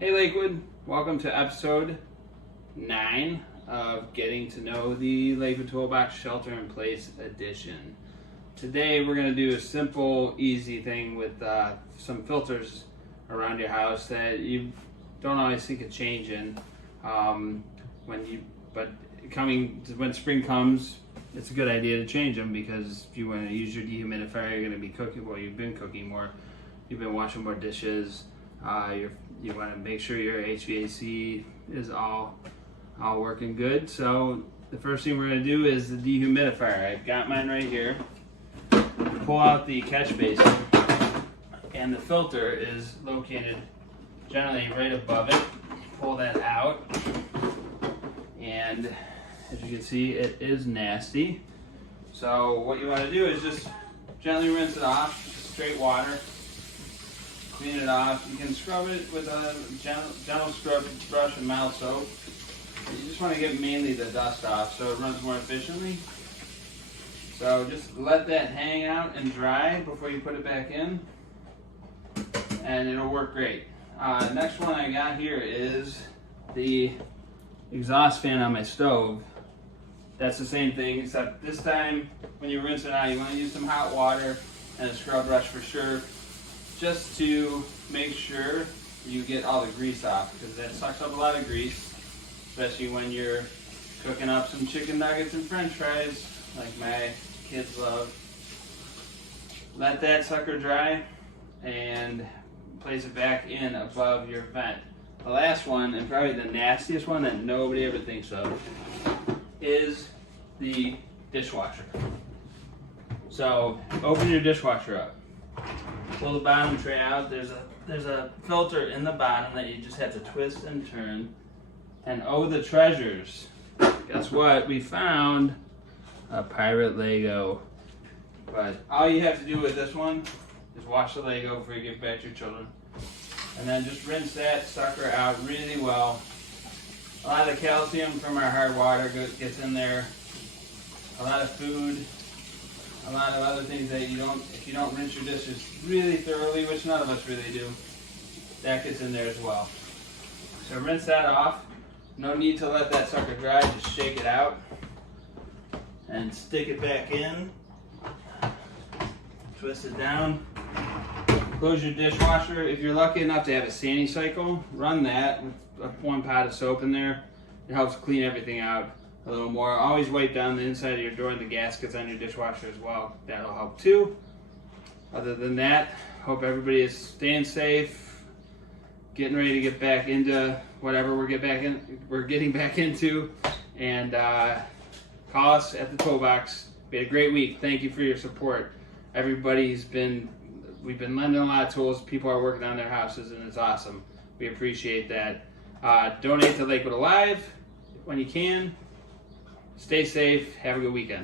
Hey Lakewood, welcome to episode 9 of Getting to Know the Lakewood Tool Box Shelter in Place edition. Today we're going to do a simple, easy thing with some filters around your house that you don't always think of changing. When spring comes, it's a good idea to change them, because if you want to use your dehumidifier, you're going to be cooking. Well, you've been cooking more. You've been washing more dishes. You want to make sure your HVAC is all working good. So the first thing we're going to do is the dehumidifier. I've got mine right here. Pull out the catch basin, and the filter is located generally right above it. Pull that out, and as you can see, it is nasty. So what you want to do is just gently rinse it off, straight water. Clean it off. You can scrub it with a gentle scrub brush and mild soap. You just want to get mainly the dust off so it runs more efficiently. So just let that hang out and dry before you put it back in, and it'll work great. Next one I got here is the exhaust fan on my stove. That's the same thing, except this time when you rinse it out, you want to use some hot water and a scrub brush for sure, just to make sure you get all the grease off, because that sucks up a lot of grease, especially when you're cooking up some chicken nuggets and french fries like my kids love. Let that sucker dry and place it back in above your vent. The last one, and probably the nastiest one that nobody ever thinks of, is the dishwasher. So open your dishwasher up. Pull the bottom tray out. There's a filter in the bottom that you just have to twist and turn. And oh, the treasures. Guess what? We found a pirate Lego. But all you have to do with this one is wash the Lego before you give it back to your children. And then just rinse that sucker out really well. A lot of calcium from our hard water gets in there. A lot of food. A lot of other things that if you don't rinse your dishes really thoroughly, which none of us really do, that gets in there as well. So rinse that off. No need to let that sucker dry, just shake it out and stick it back in. Twist it down. Close your dishwasher. If you're lucky enough to have a sanding cycle, run that with 1 pot of soap in there. It helps clean everything out a little more. Always wipe down the inside of your door and the gaskets on your dishwasher as well. That'll help too. Other than that, hope everybody is staying safe, getting ready to get back into whatever we're getting back into, and call us at the Toolbox. We had a great week. Thank you for your support. We've been lending a lot of tools. People are working on their houses, and it's awesome. We appreciate that. Donate to Lakewood Alive when you can. Stay safe. Have a good weekend.